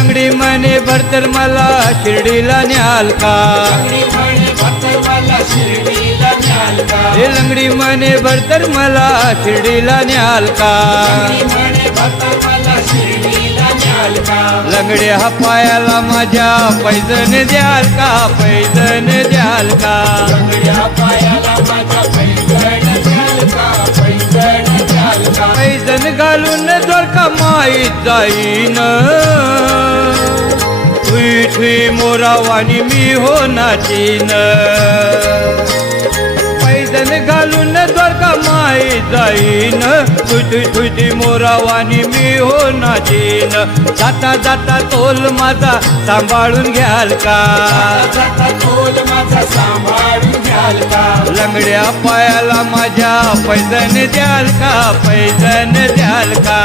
लंगडी म्हणे भरतर मला शिर्डीला न्याल का हे लंगडी म्हणे भरतर मला शिर्डीला न्याल का लंगड्या पायाला माझ्या पैजण द्याल का पैजण द्याल का पैजण घालून द्वारका माईत जाईन ठुई ठुई मोरावानी मी हो नाचीन पैजण घालून द्वारका माईत जाईन ठुई ठुई मोरावानी मी हो नाचीन जाता जाता तोल माझा सांभाळून घ्याल का लंगड्या पायाला माझ्या पैजण द्याल का पैजण द्याल का